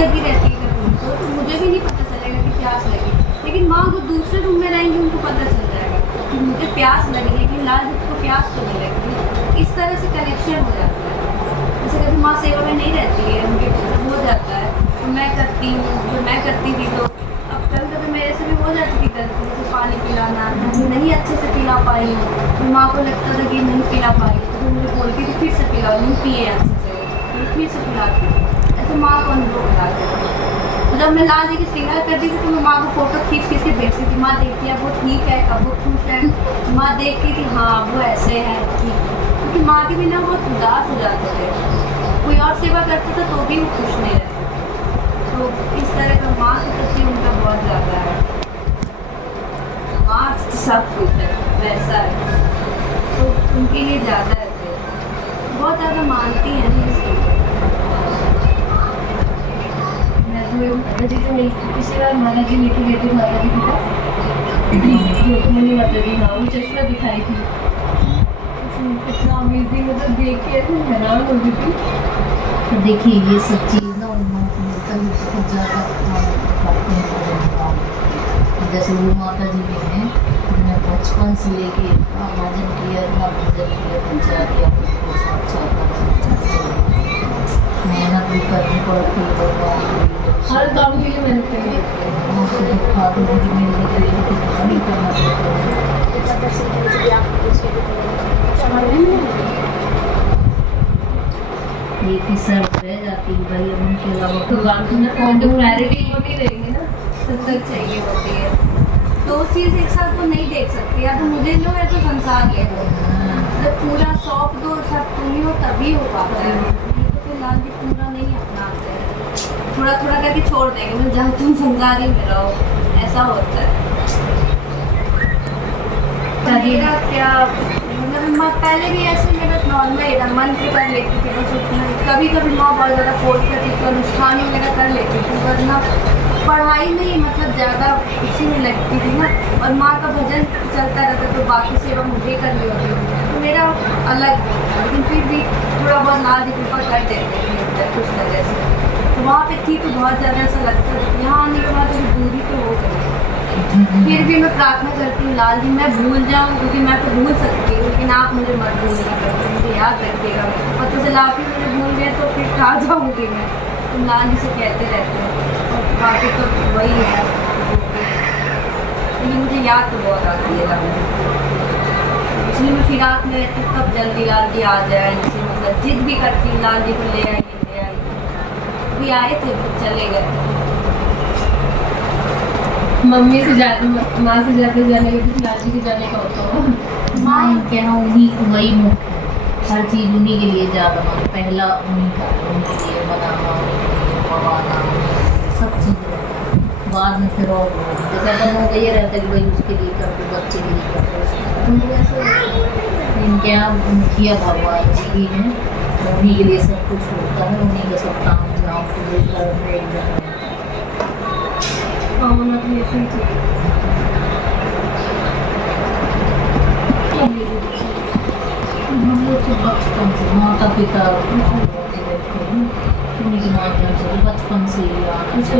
लगी रहती है कभी उनको, तो मुझे भी नहीं पता चलेगा कि प्यास लगी। लेकिन माँ वो दूसरे रूम में रहेंगी, उनको पता चल जाएगा कि मुझे प्यास लगी, लेकिन लालजीत को प्यास तो नहीं लगती। इस तरह से कनेक्शन हो जाता है। जैसे कभी माँ सेवा में नहीं रहती है, उनके हो जाता है तो मैं करती हूँ, जो मैं करती थी। तो अब कभी कभी मेरे से भी हो जाती थी गलती, जैसे पानी पिलाना नहीं अच्छे से पिला पाई हूँ, तो माँ को लगता था कि नहीं पिला पाई, तो फिर मुझे बोलती थी फिर से पिलाओ, नहीं पिए अच्छे से, फिर से पिलाती थी। ऐसे माँ को अनुभव बताते थे। तो जब मैं लाल जी की श्रृंगार करती थी तो मैं माँ को फोटो खींच खींच के भेजती थी, माँ देखती है अब वो ठीक है, अब वो खुश है। माँ देखती थी हाँ वो ऐसे है ठीक, क्योंकि माँ के बिना बहुत उदास हो जाते थे। कोई और सेवा करता था तो भी वो खुश नहीं रहते। तो इस तरह का माँ के प्रति उनका बहुत ज़्यादा है। माँ सब कुछ है वैसा है, तो उनके लिए ज़्यादा है, बहुत ज़्यादा मानती है ना इसलिए। माता जी को पिछली बार माता जी लेके गए थे माता जी के पास, रुक्मणी माता जी, हाँ वो चश्मा दिखाई थी, कितना अमेजिंग, मतलब देख के ऐसे हैरान हो गई थी। तो देखिए ये सब चीज़ ना बहुत ज़्यादा जैसे वो माता जी भी हैं, मैंने बचपन से लेके भजन किया, इतना भजन किया, पूजा किया, मेहनत भी करनी पड़ती है भगवान हर काम के लिए मेहनत करिए, नहीं करना एक ही सर रह जाती है भाई, अब उनके अलावा भगवान की ना कौन जो क्लैरिटी वो नहीं रहेगी ना, तब तक चाहिए होती है। दो चीज़ एक साथ तो नहीं देख सकती, या तो मुझे लो या तो संसार ले लो। जब पूरा सौंप दो सब तुम ही हो तभी हो पाता है, नहीं तो फिर लाल जी पूरा नहीं अपनाते हैं, थोड़ा थोड़ा करके छोड़ देंगे, मतलब जहाँ तुम संसार ही में रहो, ऐसा होता है। मेरा क्या मतलब माँ पहले भी ऐसे मेरा नॉर्मल ही था, मंत्र कर लेती थी बस उतना। कभी कभी माँ बहुत ज़्यादा फोर्स करती थी, अनुष्ठान वगैरह कर लेती थी, वरना पढ़ाई में ही मतलब ज़्यादा उसी में लगती थी ना। और माँ का भजन चलता रहता तो बाकी सेवा मुझे करनी होती थी, तो मेरा अलग था। लेकिन फिर भी थोड़ा बहुत लाल जी कृपा कर देते थे कुछ तरह से। तो वहाँ पे थी तो बहुत ज़्यादा ऐसा लगता था, यहाँ आने के बाद दूरी तो हो गई। फिर भी मैं प्रार्थना करती हूँ लाल जी मैं भूल जाऊँ, क्योंकि मैं तो भूल सकती हूँ, लेकिन आप मुझे मत भूलना करते, मुझे याद रखिएगा। पता चला आप ही मुझे भूल गए तो फिर खा जाऊँगी मैं। तुम लाल जी से कहते रहते हैं और बाकी तो वही है, लेकिन मुझे याद तो बहुत आती है लाल जी, इसलिए मैं फिराक में रहती हूँ कब जल्दी लाल जी आ जाए। मतलब जिद भी करती हूँ लाल जी को ले आइए, अभी आए थे फिर चले गए। मम्मी से जाते, माँ से जाते जाने के लाल जी के जाने का होता होगा। माँ के यहाँ उन्हीं वही मुख्य है, हर चीज़ उन्हीं के लिए ज़्यादा पहला उन्हीं का, उनके लिए बनाना, पवाना, सब चीज़ बाद में फिर और जैसे अपन लोग ये रहता है कि भाई उसके लिए कर दो, बच्चे के लिए कर दो, तुम लोग ऐसे इनके यहाँ मुखिया भगवान जी ही हैं, उन्हीं के लिए सब कुछ होता है, उन्हीं का सब काम धाम को लेकर होना तो ऐसे ही चाहिए। हम लोग तो बचपन से माता पिता उन्हीं के माध्यम से बचपन से ही बचपन से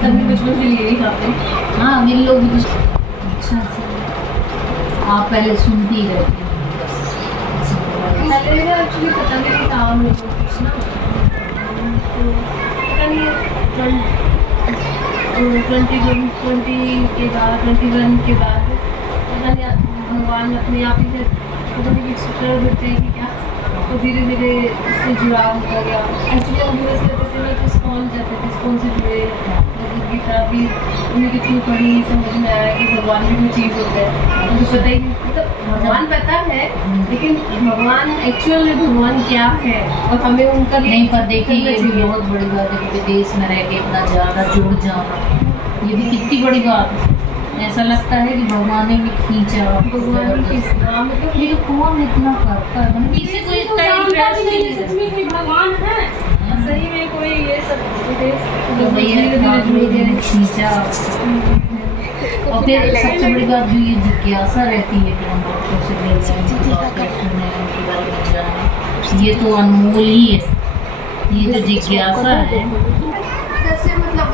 सभी बचपन से लिए ही खाते हैं। हाँ मेरे लोग भी अच्छा आप पहले सुनती ही रहती पहले ना एक्चुअली पता नहीं था हम लोगों को कुछ ना, पता नहीं 20 के बाद 21 के बाद पता नहीं भगवान अपने आप ही से पता नहीं एक्सप्लोर होते हैं कि क्या, तो धीरे धीरे इससे जुड़ाव होता गया। एक्चुअली हम धीरे से रहते थे ना तो स्कॉल जाते थे, स्कूल से जुड़े, भगवद गीता भी उन्हीं के थ्रू पढ़ी, समझ में आया कि भगवान भी कोई चीज़ होता है, तो पता ही मतलब भगवान पता है, लेकिन भगवान एक्चुअल में भगवान क्या है और हमें उनका नहीं। पर देखिए ये भी बहुत बड़ी बात है कि विदेश में रह के इतना ज़्यादा जुड़ जाना, ये भी कितनी बड़ी बात है। ऐसा लगता है कि भगवान ने खींचा, भगवान की मतलब ये कौन इतना करता है, मतलब किसी को इसका इंटरेस्ट नहीं है। सच में कोई भगवान है सही में, कोई ये सब तो भैया खींचा। और फिर सबसे बड़ी बात जो ये जिज्ञासा रहती है कि हम डॉक्टर से मिल जाएं, उनके बारे में जानें, ये तो अनमोल ही है, ये जो जिज्ञासा है। जैसे मतलब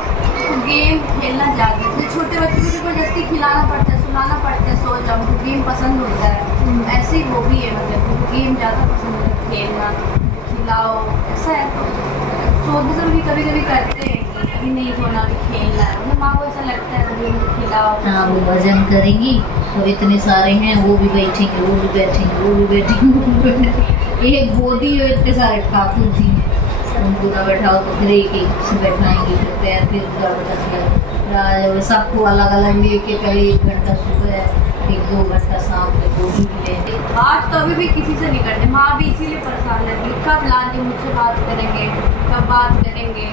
गेम खेलना चाहते हैं, छोटे बच्चों को जबरदस्ती खिलाना पड़ता है, सुनाना पड़ता है, सो जाओ, उनको गेम पसंद होता है। ऐसे ही वो भी है, मतलब उनको गेम ज़्यादा पसंद है, खेलना, खिलाओ, ऐसा है। तो सोते समय भी कभी कभी करते हैं कि अभी नहीं सोना, अभी खेलना है, मतलब माँ को ऐसा लगता है अभी उनको खिलाओ। हाँ, वो भजन करेंगी और इतने सारे हैं, वो भी बैठेंगे, वो भी बैठेंगे, वो भी बैठेंगे, वो भी बैठेंगे। एक गोदी है, इतने सारे ठाकुर जी हैं, उनको ना बैठाओ तो फिर एक एक से बैठाएंगे, फिर पैर फिर उधर बैठा, सबको अलग अलग लेके पहले 1 घंटा सुबह, 1-2 घंटा शाम में गोदी भी लेंगे। बात तो अभी भी किसी से नहीं करते, माँ भी इसीलिए परेशान रहती है, कब लाके मुझसे बात करेंगे, कब बात करेंगे।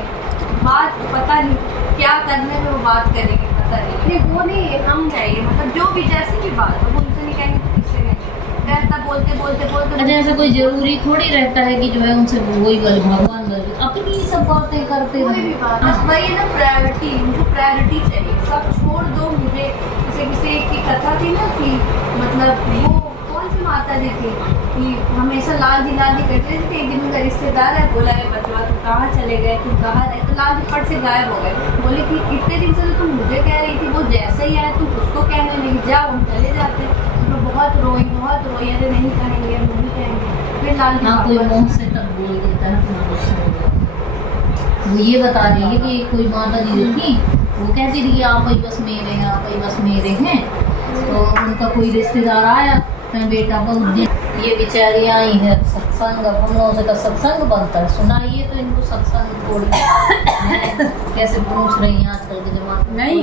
बात पता नहीं क्या करने में वो बात करेंगे, पता नहीं वो नहीं, हम चाहिए मतलब जो भी जैसे भी बात हो, वो उनसे नहीं कहेंगे तो किससे कहेंगे। रहता बोलते बोलते बोलते अच्छा, ऐसा कोई जरूरी थोड़ी रहता है कि जो है उनसे वही गल भगवान गल अपनी सब बातें करते कोई भी बात, बस वही है ना, प्रायोरिटी, मुझे प्रायोरिटी चाहिए, सब छोड़ दो मुझे। जैसे किसी की कथा थी ना कि मतलब वो कौन सी माता जी थी कि हमेशा लाल जी करते थे। एक दिन उनका रिश्तेदार है, बोला है बचवा तुम कहाँ चले गए, तुम कहाँ रहे, तो लाल जी फट से गायब हो गए। बोले कि इतने दिन से तो तुम मुझे कह रही थी, वो जैसे ही आए तुम उसको कहने लगी, जाओ हम चले जाते। तो बहुत रोई, अरे नहीं कहेंगे, हम नहीं कहेंगे। फिर लाल जी हाँ, कोई मुँह से तब बोल देता है तो गुस्सा हो जाता है। वो ये बता रही है कि कोई माता जी जो थी वो कहती थी कि आप ही बस मेरे हैं, आप ही बस मेरे हैं। तो उनका कोई रिश्तेदार आया, मैं बेटा बहुत दिन ये बेचारी आई है सत्संग, अब हम लोगों से का सत्संग बनता है, सुनाइए तो इनको सत्संग थोड़ी कैसे पूछ रही हैं आजकल के जमाने में। नहीं,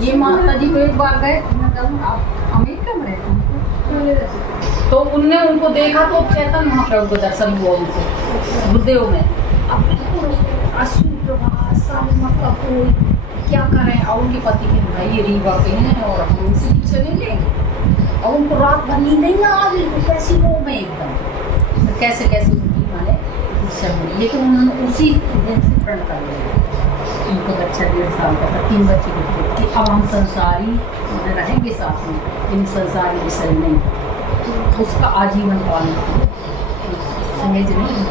ये माता जी को एक बार गए, आप अमेरिका में रहते हैं, तो उनने उनको देखा तो चैतन्य महाप्रभु को दर्शन हुआ उनको गुरुदेव में। अब क्या करें, और उनके पति के भाई ये रीवा पे हैं और हम उनसे चले लेंगे, और उनको रात भर नींद नहीं आ रही, कैसी हो में एकदम, तो कैसे कैसे उनकी माने सब, लेकिन उन्होंने उसी दिन से प्रण कर लिया। उनको बच्चा 1.5 साल का था, 3 बच्चे को थे कि अब हम संसारी रहेंगे साथ में, इन संसारी विषय नहीं, उसका आजीवन पालन किया। समझ नहीं,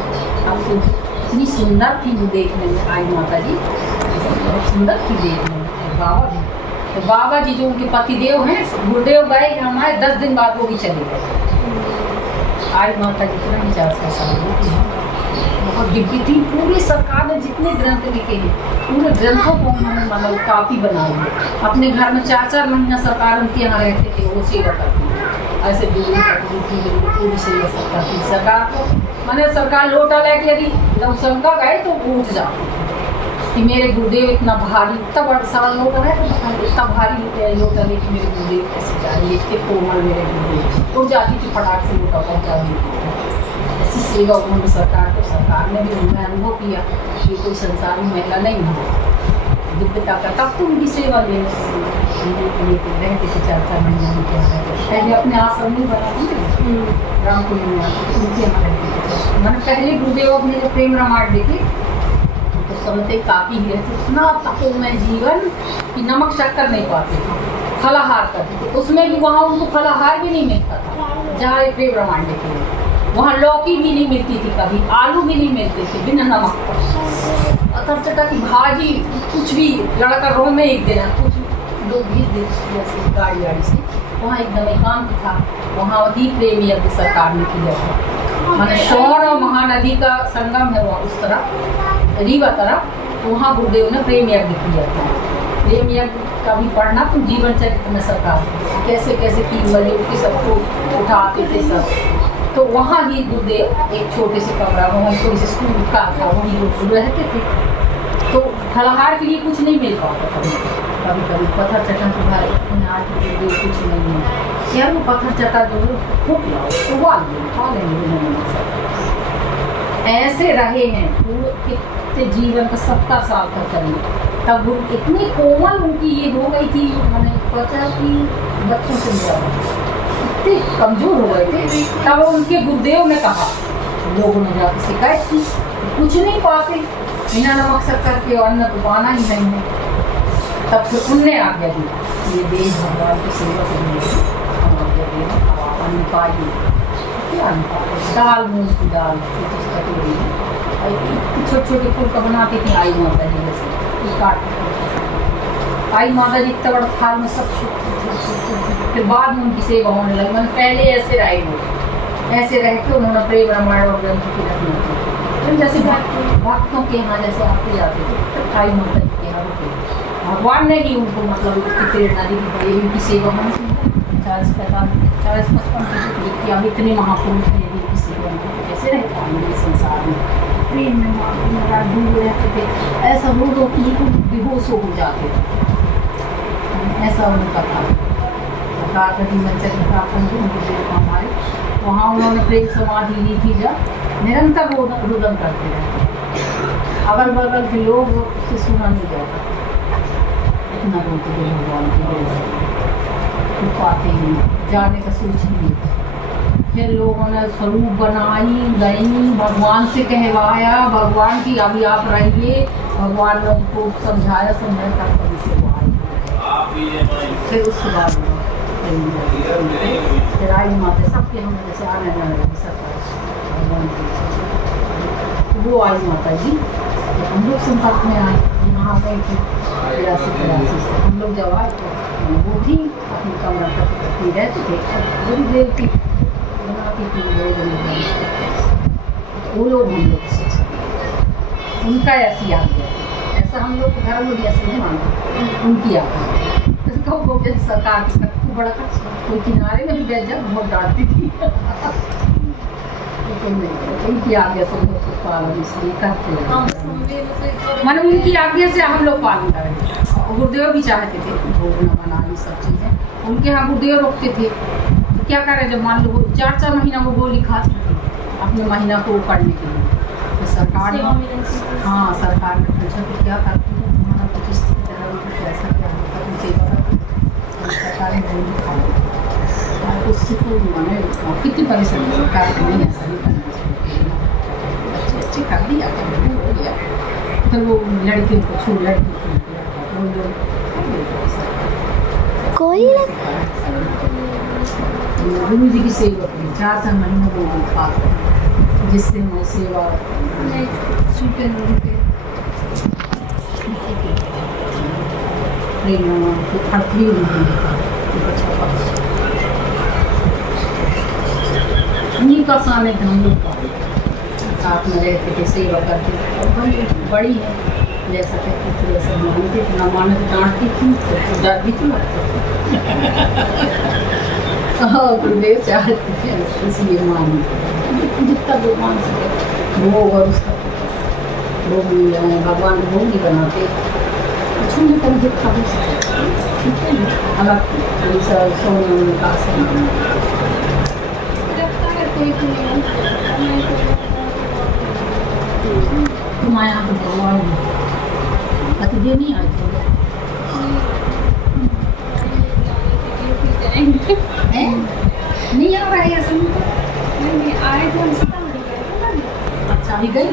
आपको इतनी सुंदर थी वो देखने में, आई माता जी बहुत सुंदर थी देखने में। बाबा भी, तो बाबा जी जो उनके पति देव हैं, गुरुदेव गए हमारे 10 दिन बाद वो भी चले गए। आई माता जी इतना ही 400 साल बहुत दिव्य थी। पूरी सरकार ने जितने ग्रंथ लिखे हैं, पूरे ग्रंथों को उन्होंने मतलब कापी बनाई है। अपने घर में 4-4 महीना सरकार उनके यहाँ रहते थे, वो सेवा करती थी, ऐसे पूरी सेवा करती सरकार को। मैंने सरकार लोटा लेके यदि लवसंगा गए तो उठ जाओ कि मेरे गुरुदेव इतना भारी, इतना बड़ा सारा लोटा है, तो इतना भारी लोटा लेके मेरे गुरुदेव कैसे जाएंगे, इतने कोमल मेरे गुरुदेव। तो जाती थी फटाक से लोटा पहुँचा दी। ऐसी सेवा उन्होंने सरकार ने भी उन्होंने अनुभव किया कि कोई संसारी महिला नहीं है दिव्यता का, तब तो उनकी सेवा लेने रहते थे 4-4 महीने में। क्या पहले अपने आश्रम में बना रामकुंड में उनके यहाँ रहते थे। मैंने पहले गुरुदेव अपने जब प्रेम रामायण देखे तो समझते काफ़ी ही रहते, इतना तपो में जीवन कि नमक शक्कर नहीं पाते थे, फलाहार करते थे। उसमें भी वहाँ उनको फलाहार भी नहीं मिलता था, जहाँ एक प्रेम रामायण देखे वहाँ लौकी भी नहीं मिलती थी, कभी आलू भी नहीं मिलते थे बिना नमक पर। अतर चटा की भाजी कुछ भी, लड़का रो में एक देना कुछ लोग भी जैसे गाड़ी से वहाँ एकदम एकांत था। वहाँ अति प्रेम यज्ञ सरकार ने किया था, माने शौर और महानदी का संगम है वहाँ उस तरह रीवा तरफ, तो वहाँ गुरुदेव ने प्रेम यज्ञ किया था। प्रेम यज्ञ का भी पढ़ना तुम जीवन चरित्र में सरकार कैसे कैसे 3 बजे उठ के सबको उठाते थे सब। तो वहाँ ही गुरुदेव एक छोटे से कमरा, वहाँ थोड़ी सी स्कूल का था, वहीं लोग रहते थे। तो फलाहार के लिए कुछ नहीं मिल पाता कभी कभी पत्थर चटा के भाई आज गुरुदेव कुछ नहीं है यार, वो पत्थर चटा जो फूक लाओ तो वो खा लेंगे। ऐसे रहे हैं वो कितने जीवन का 70 साल तक करेंगे। तब वो इतनी कोमल उनकी ये हो गई थी, मैंने पता कि बच्चों से ज़्यादा इतने कमज़ोर हो गए थे। तब उनके गुरुदेव ने कहा, लोगों ने जाकर शिकायत की, कुछ नहीं पाते बिना नमक शक्कर के, अन्न तो पाना ही नहीं है। तब फिर उनने आज्ञा दी, ये देश भगवान की सेवा करेंगे, हम आज्ञा दें अन्न पाइए। क्या अन्न पाइए? दाल, मूंग की दाल, कटोरी में, और छोटे छोटे फूल का बनाती थी आई माता जी जैसे, ये काट आई माता जी इतना बड़ा थाल में सब फिर बाद में उनकी सेवा होने लगी। मैंने पहले ऐसे रहे वो, ऐसे रह के उन्होंने प्रेम रामायण और ग्रंथ की रखना थी। फिर जैसे भक्तों के यहाँ जैसे आते जाते थे तो आई माता जी के यहाँ रुके, भगवान ने ही उनको मतलब उसकी प्रेरणा दी कि भाई उनकी सेवा होने से 40-55 कि अब इतने महापुरुष हैं, यदि किसी को कैसे रहता है संसार में प्रेम में महाराज दूर रहते थे, ऐसा रोग होती है बेहोश हो जाते थे, ऐसा उनका था। सरकार का हिमाचल हमारे वहाँ उन्होंने प्रेम समाधि ली थी, जब निरंतर रुदन करते रहते, अगल बगल के लोग उससे सुना नहीं जाता, इतना बोलते थे भगवान की पाते ही जाने का सोच नहीं। फिर लोगों ने स्वरूप बनाई गई, भगवान से कहवाया, भगवान की अभी आप रहिए, भगवान ने उनको समझाया समझाया से वो आई। फिर उसके बाद फिर आई माता सबके हम जैसे आने जाने लगे सब भगवान की, वो आई माता जी हम लोग संपर्क में आए, यहाँ गए थे 83-83 से हम लोग जब आए तो वो थी अपनी कमरा तक रहते थे, बड़ी देर की बनाती थी, वो लोग हम लोग से उनका ऐसी याद है, ऐसा हम लोग घर में भी ऐसे नहीं मानते, उनकी याद है। सरकार की सबको बड़ा कोई किनारे में भी बैठ जाए बहुत डांटती थी उनकी आज्ञा से हम लोग पालन इसलिए करते हैं, मैंने उनकी आज्ञा से हम लोग पालन करें। गुरुदेव भी चाहते थे भोग न बनानी सब चीज़ें, उनके यहाँ गुरुदेव रोकते थे तो क्या करें, जब मान लो 4-4 महीना वो गोली खाते थे अपने महीना को करने के लिए, तो सरकार ने हाँ सरकार ने पूछा कि क्या करती है तुम्हारा कुछ इस तरह कुछ ऐसा क्या होता है सेवा करती, सरकार ने गोली खाई उससे तो मैंने कितनी परेशानी सरकार को नहीं ऐसा नहीं करना चाहिए, अच्छे कर दिया हो गया। फिर वो लड़कियों को छू लड़की वो लोग कोई गुरु जी की सेवा की 4-4 महीने वो खाते जिससे मैं सेवा छूटे फटती उन्हीं का सानिध्य हम लोग का साथ में रहते थे, सेवा करते थे, बड़ी है जैसा कहते थे वैसा मानते थे, ना माने तो डांटती थी तो डर भी थी गुरुदेव चाहते थे इसलिए मान जितना लोग मान सके वो और उसका भोग नहीं लगाए, भगवान को भोग नहीं बनाते छूने पर जितना हो सके अलग सोने का तुम्हारे यहाँ तो भगवान प्रतिदेव नहीं आए थे नहीं आ रहा है ऐसा आए थे अच्छा ही गई